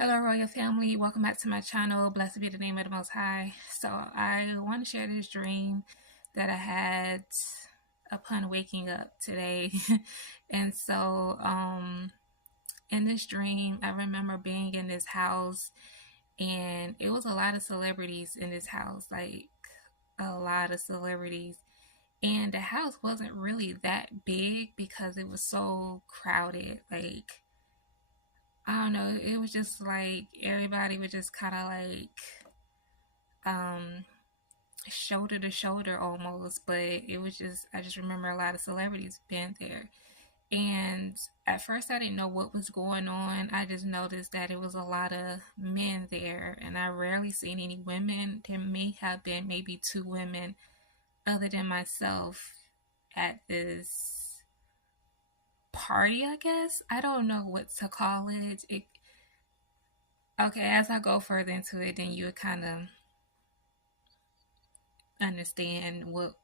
Hello, Royal Family. Welcome back to my channel. Blessed be the name of the Most High. So, I want to share this dream that I had upon waking up today. and so, in this dream, I remember being in this house, and it was a lot of celebrities in this house, like a lot of celebrities. And the house wasn't really that big because it was so crowded. Like, I don't know, it was just like everybody was just kind of like um shoulder to shoulder almost, but it was just I just remember a lot of celebrities being there. And at first I didn't know what was going on. I just noticed that it was a lot of men there, and I rarely seen any women. There may have been maybe two women other than myself at this party, I guess. I don't know what to call it. Okay, as I go further into it, then you would kind of understand what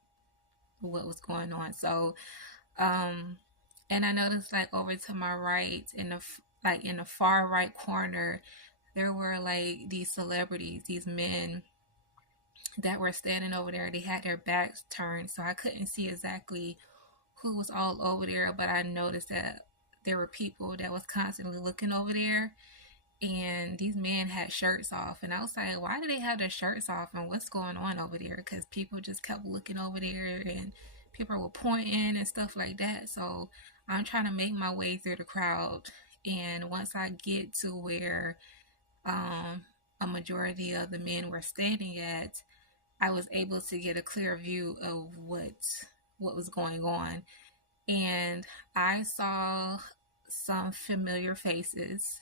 was going on. So, um, and I noticed like over to my right, in the far right corner, there were like these celebrities, these men that were standing over there. They had their backs turned, so I couldn't see exactly who was all over there, but I noticed that there were people that was constantly looking over there, and these men had shirts off, and I was like, why do they have their shirts off, and what's going on over there? Because people just kept looking over there, and people were pointing and stuff like that. So I'm trying to make my way through the crowd, and once I get to where a majority of the men were standing at, I was able to get a clear view of what was going on, and I saw some familiar faces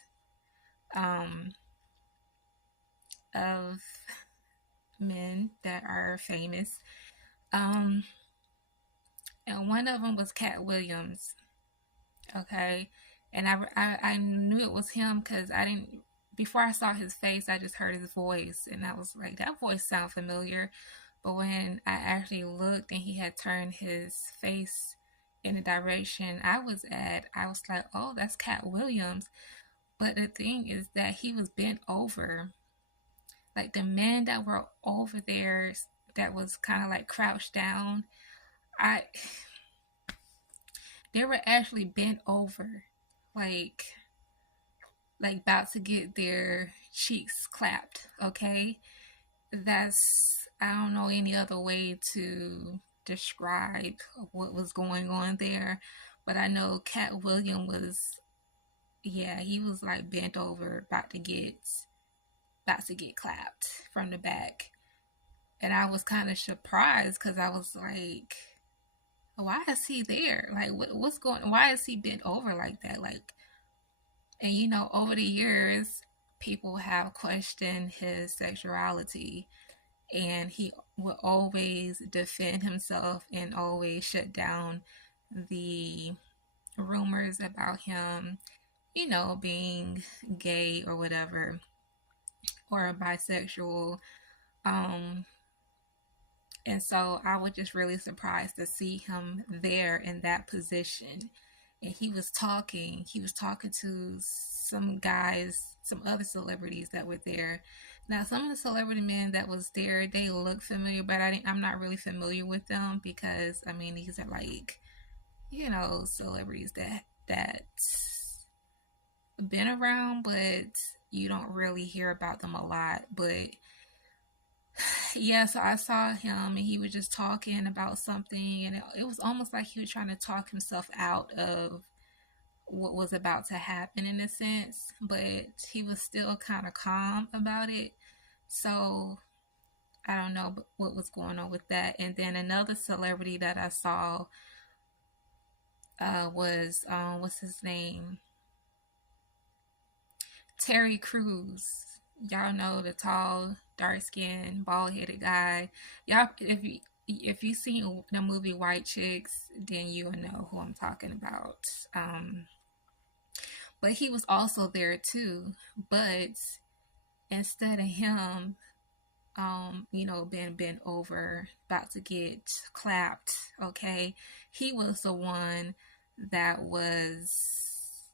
um, of men that are famous. Um, and one of them was Cat Williams. Okay, and I knew it was him because I didn't. Before I saw his face, I just heard his voice, and I was like, that voice sounds familiar. But when I actually looked and he had turned his face in the direction I was at, I was like, oh, that's Cat Williams. But the thing is that he was bent over. Like the men that were over there that was kind of like crouched down, I they were actually bent over, like about to get their cheeks clapped. Okay, that's I don't know any other way to describe what was going on there, but I know Cat William was, yeah, he was like bent over, about to get clapped from the back. And I was kind of surprised because I was like, why is he there? Like, what's going? Why is he bent over like that? Like, and over the years, people have questioned his sexuality, and he would always defend himself and always shut down the rumors about him, being gay or whatever, or bisexual. Um, And so I was just really surprised to see him there in that position. And he was talking to some guys, some other celebrities that were there. Now, some of the celebrity men that was there, they look familiar, but I'm not really familiar with them because, I mean, these are like, celebrities that been around, but you don't really hear about them a lot. But yeah, so I saw him and he was just talking about something, and it was almost like he was trying to talk himself out of what was about to happen in a sense, but he was still kind of calm about it. So I don't know what was going on with that. And then another celebrity that I saw was what's his name? Terry Crews. Y'all know the tall, dark skinned, bald headed guy. Y'all, if you seen the movie White Chicks, then you will know who I'm talking about. But he was also there too. But instead of him, being bent over, about to get clapped, okay, he was the one that was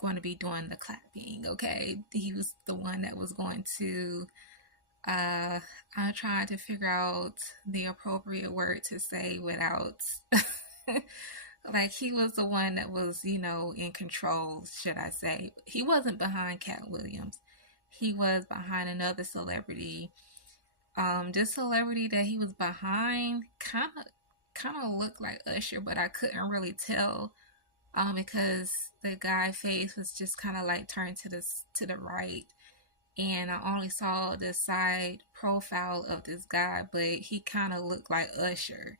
going to be doing the clapping, okay? He was the one that was going to, I'm trying to figure out the appropriate word to say without, like, he was the one that was, in control, should I say. He wasn't behind Cat Williams. He was behind another celebrity. This celebrity that he was behind kind of looked like Usher, but I couldn't really tell because the guy face was just kind of like turned to the right, and I only saw the side profile of this guy, but he kind of looked like Usher.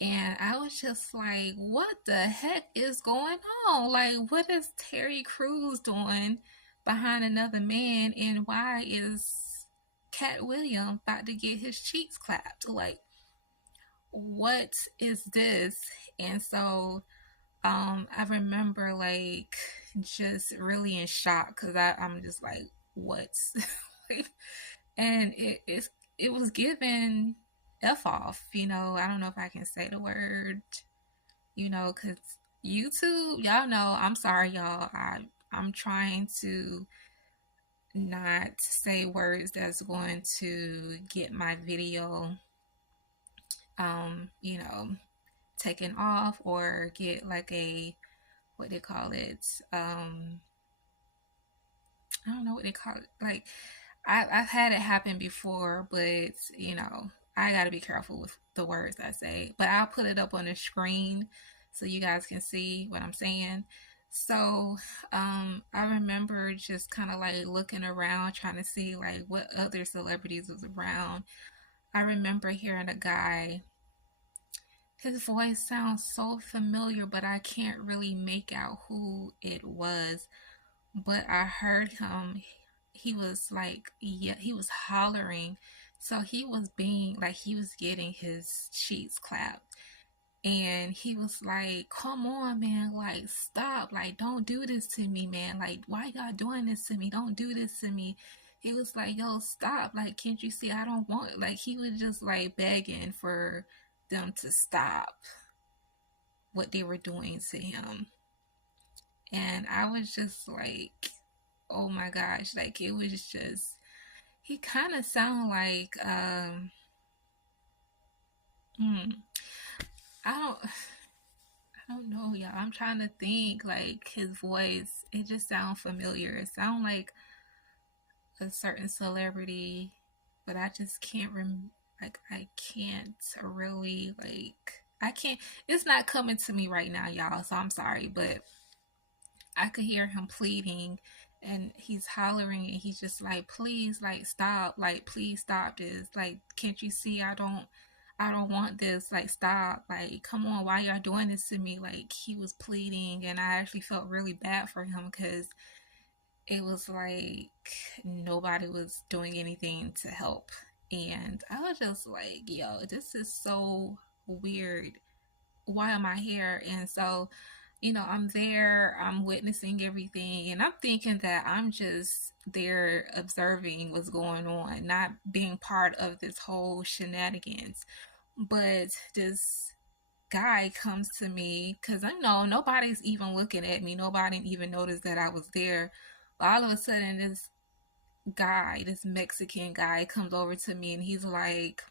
And I was just like, what the heck is going on? Like, what is Terry Crews doing behind another man? And why is Cat Williams about to get his cheeks clapped? Like, what is this? And so I remember like just really in shock because I'm just like, what? And it was given F off, I don't know if I can say the word, because YouTube, y'all know, I'm sorry, y'all. I'm trying to not say words that's going to get my video, um, you know, taken off or get like a, what they call it, I don't know what they call it. Like, I've had it happen before, but I got to be careful with the words I say. But I'll put it up on the screen so you guys can see what I'm saying. So I remember just kind of like looking around, trying to see like what other celebrities was around. I remember hearing a guy. His voice sounds so familiar, but I can't really make out who it was. But I heard him. He was like, yeah, he was hollering. So he was being like, he was getting his cheeks clapped. And he was like, come on, man, like, stop. Like, don't do this to me, man. Like, why y'all doing this to me? Don't do this to me. He was like, yo, stop. Like, can't you see I don't want, like, he was just like begging for them to stop what they were doing to him. And I was just like, oh my gosh, like it was just, he kind of sound like hmm, I don't know, y'all. I'm trying to think, like his voice, it just sounds familiar. It sounds like a certain celebrity, but I just can't like I can't really like I can't, it's not coming to me right now, y'all, so I'm sorry, but I could hear him pleading and he's hollering and he's just like, please, like, stop, like, please stop this. Like, can't you see I don't want this, like, stop, like, come on, why y'all doing this to me? Like, he was pleading and I actually felt really bad for him because it was like nobody was doing anything to help. And I was just like, yo, this is so weird. Why am I here? And so I'm there, I'm witnessing everything, and I'm thinking that I'm just there observing what's going on, not being part of this whole shenanigans. But this guy comes to me because I know nobody's even looking at me, nobody even noticed that I was there. But all of a sudden, this guy, this Mexican guy, comes over to me and he's like,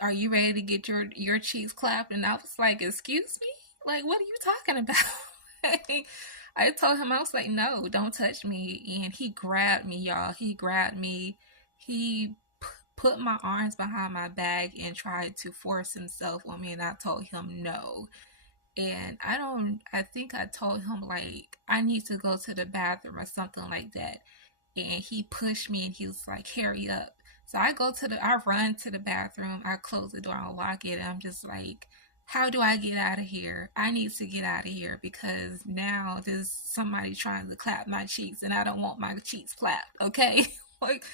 are you ready to get your cheeks clapped? And I was like, excuse me, like, what are you talking about? I told him, I was like, no, don't touch me. And he grabbed me, y'all. He grabbed me. He put my arms behind my back and tried to force himself on me, and I told him no. And I think I told him like I need to go to the bathroom or something like that. And he pushed me and he was like, hurry up. So I run to the bathroom, I close the door and lock it, and I'm just like, how do I get out of here? I need to get out of here because now there's somebody trying to clap my cheeks and I don't want my cheeks clapped, okay? Like,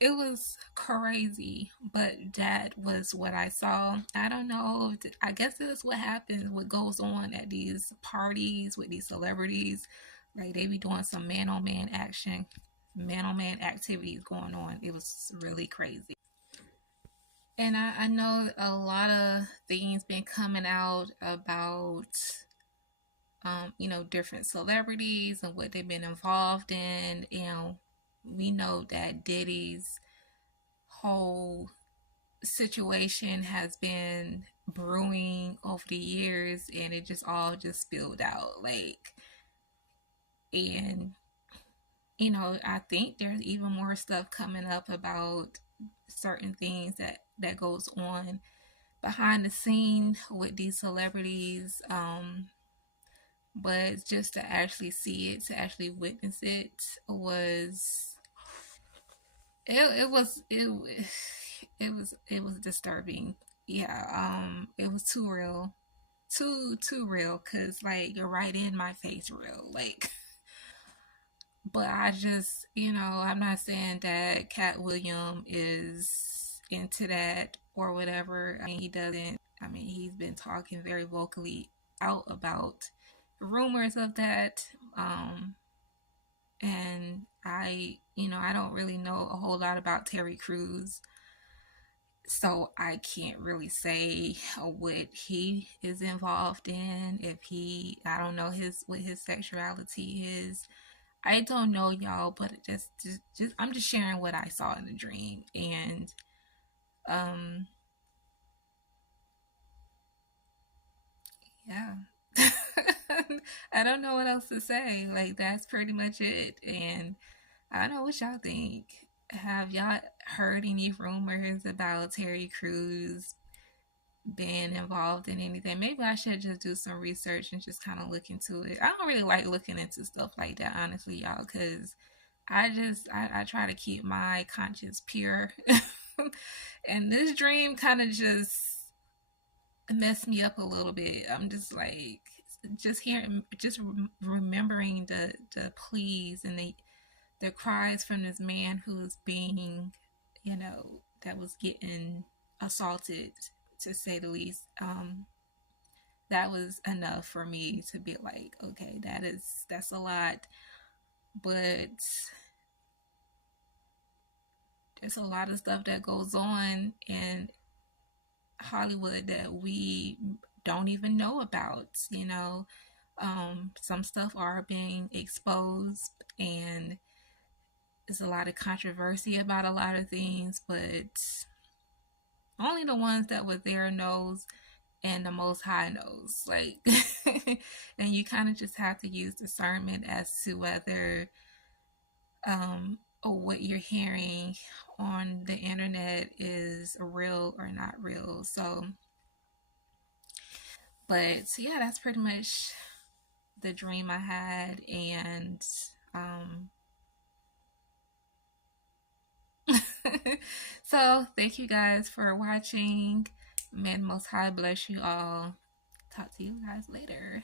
it was crazy, but that was what I saw. I don't know. I guess this is what happens, what goes on at these parties with these celebrities. Like, they be doing some man on man action, man on man activities going on. It was really crazy. And I know a lot of things been coming out about different celebrities and what they've been involved in. And we know that Diddy's whole situation has been brewing over the years, and it just all just spilled out. And I think there's even more stuff coming up about certain things that goes on behind the scene with these celebrities. But just to actually see it, to actually witness it, was it was disturbing. Yeah, it was too real, too real, cause like you're right in my face, real. Like, but I just, I'm not saying that Cat William is into that or whatever. I mean, he doesn't. I mean, he's been talking very vocally out about rumors of that. And I don't really know a whole lot about Terry Crews, so I can't really say what he is involved in. If he, I don't know what his sexuality is. I don't know, y'all, but just I'm just sharing what I saw in the dream, and um, yeah. I don't know what else to say. Like, that's pretty much it, and I don't know what y'all think. Have y'all heard any rumors about Terry Crews being involved in anything? Maybe I should just do some research and just kind of look into it. I don't really like looking into stuff like that, honestly, y'all, because I try to keep my conscience pure. And this dream kind of just messed me up a little bit. I'm just like, just hearing, just remembering the pleas and the cries from this man who's being, that was getting assaulted, to say the least. That was enough for me to be like, okay, that's a lot, but there's a lot of stuff that goes on in Hollywood that we don't even know about. Some stuff are being exposed, and there's a lot of controversy about a lot of things, but only the ones that were there knows, and the Most High knows. Like, and you kind of just have to use discernment as to whether or what you're hearing on the internet is real or not real. So, but yeah, that's pretty much the dream I had, and um, so thank you guys for watching. May the Most High bless you all. Talk to you guys later.